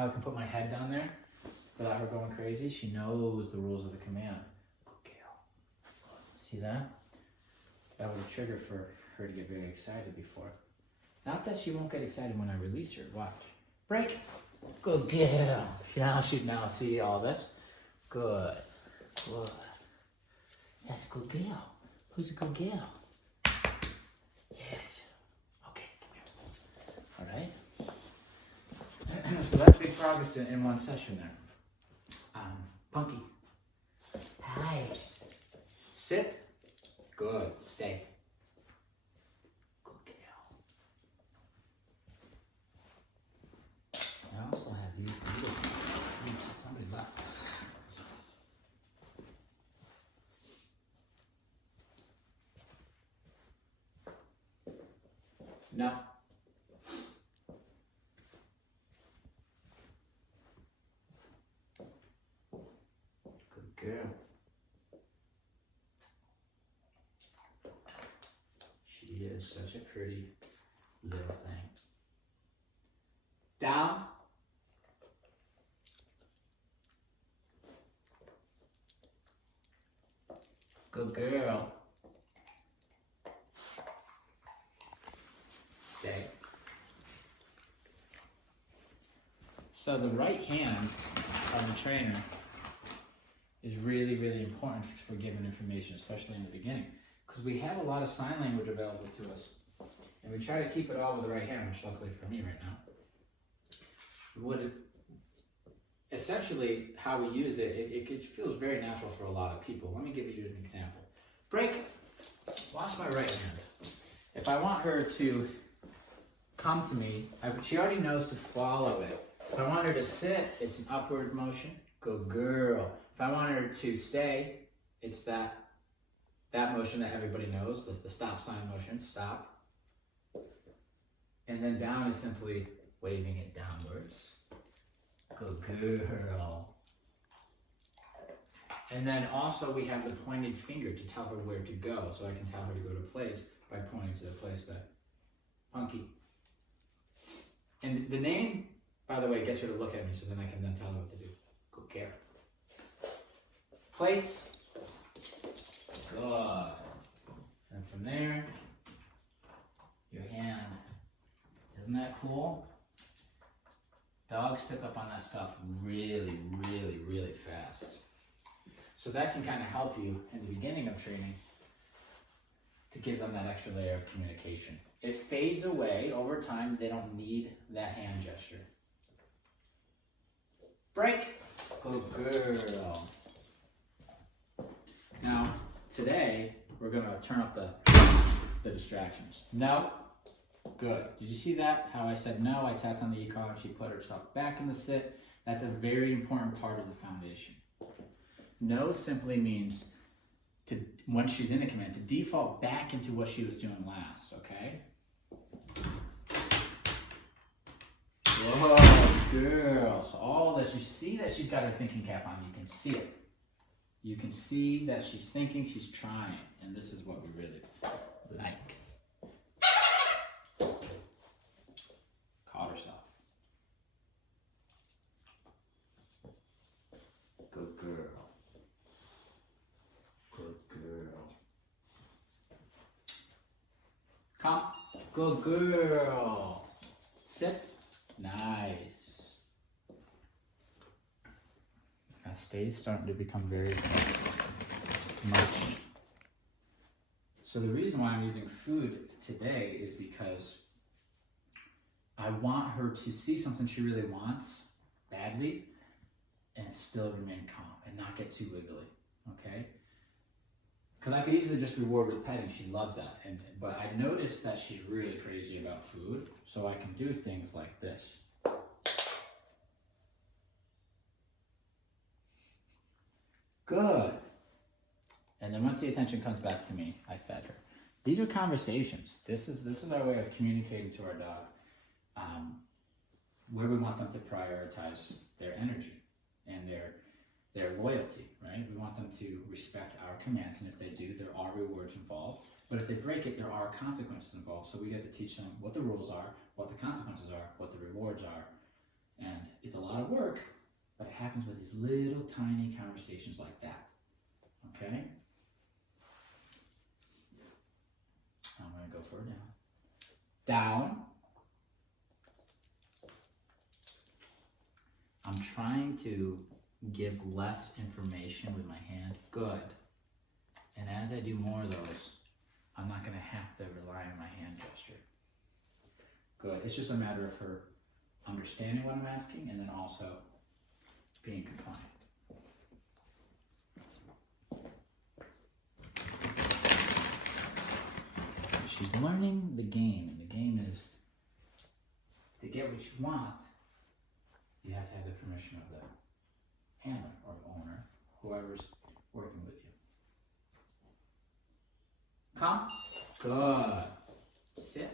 I can put my head down there without her going crazy. She knows the rules of the command. Good girl. See that? That was a trigger for her to get very excited before. Not that she won't get excited when I release her. Watch. Break. Good girl. Now see all this? Good. Good. That's a good girl. Who's a good girl? Yes. Okay, come here. All right. So that's big progress in one session there. Punky. Hi. Sit. Good. Stay. Good girl. I also have these. Somebody left. No. Good girl. She is such a pretty little thing. Down. Good girl. Stay. So the right hand of the trainer is really, really important for giving information, especially in the beginning, because we have a lot of sign language available to us, and we try to keep it all with the right hand, which luckily for me right now. Essentially, how we use it, it feels very natural for a lot of people. Let me give you an example. Break. Watch my right hand. If I want her to come to me, she already knows to follow it. If I want her to sit, it's an upward motion. Good girl. If I want her to stay, it's that motion that everybody knows, the stop sign motion, stop. And then down is simply waving it downwards. Good girl. And then also we have the pointed finger to tell her where to go. So I can tell her to go to place by pointing to the place bed. Punky. And the name, by the way, gets her to look at me, so then I can then tell her what to do. Good care. Place. Good. And from there, your hand. Isn't that cool? Dogs pick up on that stuff really, really, really fast. So that can kind of help you in the beginning of training to give them that extra layer of communication. It fades away over time. They don't need that hand gesture. Break. Good girl. Now, today, we're going to turn up the distractions. No. Good. Did you see that? How I said no, I tapped on the e-collar, she put herself back in the sit. That's a very important part of the foundation. No simply means to, when she's in a command, to default back into what she was doing last, okay? Whoa, girl. So all this, you see that she's got her thinking cap on, you can see it. You can see that she's thinking, she's trying, and this is what we really like. Caught herself. Good girl. Good girl. Come. Good girl. Sit. Nice. That stays starting to become very much. So the reason why I'm using food today is because I want her to see something she really wants badly and still remain calm and not get too wiggly, okay? Because I could easily just reward with petting. She loves that. But I noticed that she's really crazy about food, so I can do things like this. Good. And then once the attention comes back to me, I fed her. These are conversations. This is our way of communicating to our dog where we want them to prioritize their energy and their loyalty, right? We want them to respect our commands, and if they do, there are rewards involved. But if they break it, there are consequences involved. So we get to teach them what the rules are, what the consequences are, what the rewards are, And it's a lot of work, but it happens with these little tiny conversations like that. Okay? I'm going to go for a down. Down. I'm trying to give less information with my hand. Good. And as I do more of those, I'm not going to have to rely on my hand gesture. Good. It's just a matter of her understanding what I'm asking and then also being compliant. She's learning the game, and the game is to get what you want, you have to have the permission of the handler or owner, whoever's working with you. Come. Good. Sit.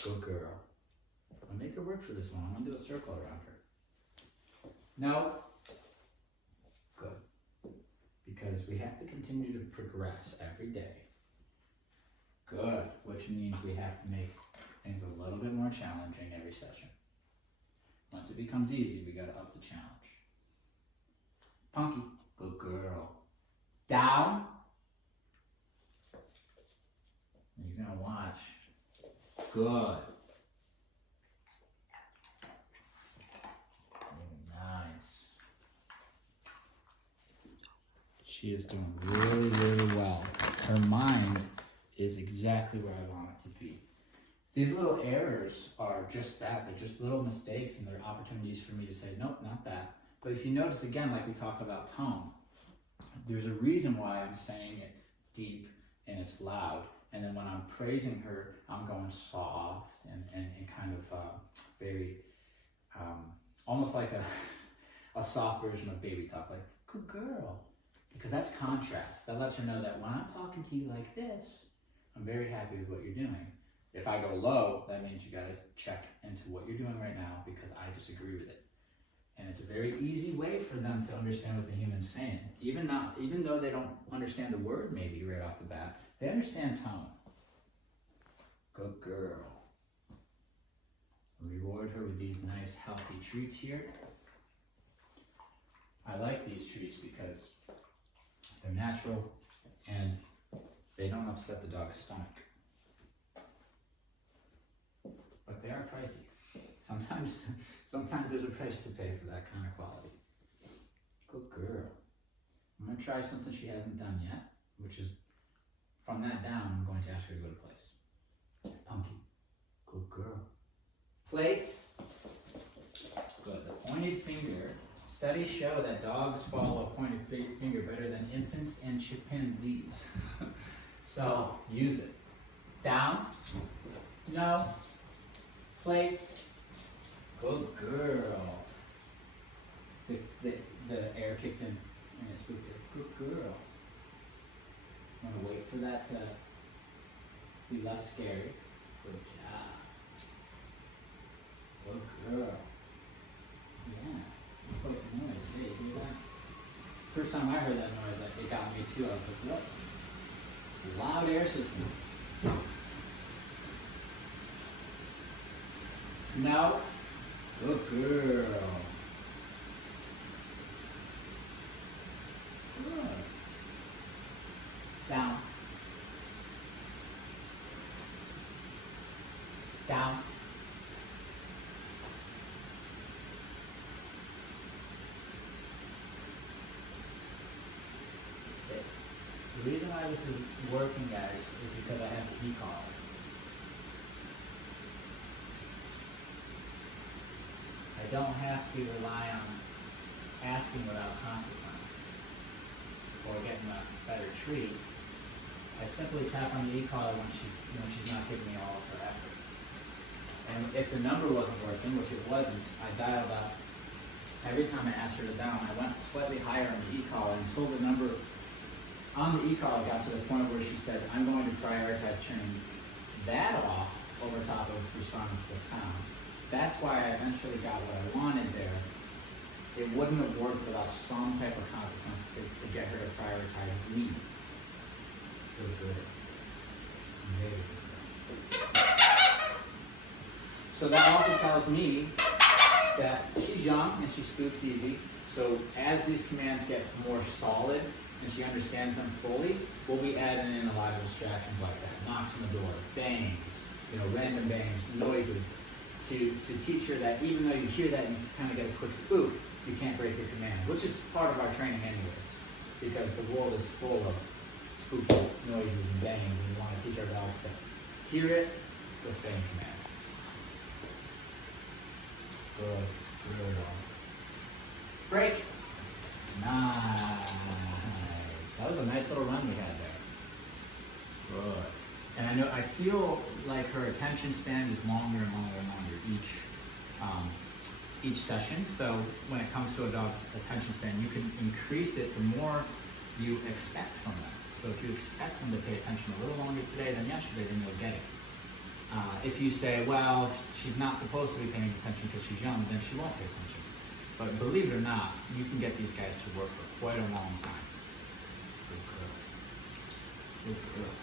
Good girl. I'll make her work for this one. I'm going to do a circle around her. No. Good. Because we have to continue to progress every day. Good. Which means we have to make things a little bit more challenging every session. Once it becomes easy, we got to up the challenge. Punky. Good girl. Down. You're going to watch. Good. Nice. She is doing really, really well. Her mind is exactly where I want it to be. These little errors are just that. They're just little mistakes, and they're opportunities for me to say, nope, not that. But if you notice, again, like we talk about tone, there's a reason why I'm saying it deep and it's loud. And then when I'm praising her, I'm going soft and kind of very, almost like a soft version of baby talk, like, good girl. Because that's contrast. That lets her know that when I'm talking to you like this, I'm very happy with what you're doing. If I go low, that means you gotta check into what you're doing right now because I disagree with it. And it's a very easy way for them to understand what the human's saying. Even though they don't understand the word maybe right off the bat, they understand tone. Good girl. Reward her with these nice healthy treats here. I like these treats because they're natural and they don't upset the dog's stomach. But they are pricey. Sometimes there's a price to pay for that kind of quality. Good girl. I'm going to try something she hasn't done yet, which is from that down, I'm going to ask her to go to place. Punky. Good girl. Place. Good. The pointed finger. Studies show that dogs follow a pointed finger better than infants and chimpanzees. So, use it. Down. No. Place. Good girl. The air kicked in and it spooked her. Good girl. I'm going to wait for that to be less scary. Good job. Good girl. Yeah. Quite the noise. Hey, you hear that? First time I heard that noise, it got me too. I was like, what? It's a loud air system. No. Good girl. Good. Down. Down. Okay. The reason why this is working, guys, is because I have the e-collar. I don't have to rely on asking without consequence or getting a better treat. I simply tap on the e-collar when she's not giving me all of her effort. And if the number wasn't working, which it wasn't, I dialed up. Every time I asked her to down, I went slightly higher on the e-collar until the number on the e-collar got to the point where she said, I'm going to prioritize turning that off over top of responding to the sound. That's why I eventually got what I wanted there. It wouldn't have worked without some type of consequence to get her to prioritize me. Good, good. Very good. So that also tells me that she's young and she scoops easy. So as these commands get more solid and she understands them fully, we'll be adding in a lot of distractions like that. Knocks on the door, bangs, random bangs, noises, to teach her that even though you hear that and you kind of get a quick spook, you can't break your command, which is part of our training anyways, because the world is full of spooky noises and bangs, and we want to teach our dogs to hear it, to stay in command. Good, really well. Break. Nice. That was a nice little run we had there. Good. And I feel like her attention span is longer and longer and longer each session. So when it comes to a dog's attention span, you can increase it the more you expect from them. So if you expect them to pay attention a little longer today than yesterday, then you'll get it. If you say, well, she's not supposed to be paying attention because she's young, then she won't pay attention. But believe it or not, you can get these guys to work for quite a long time. Good girl. Good girl.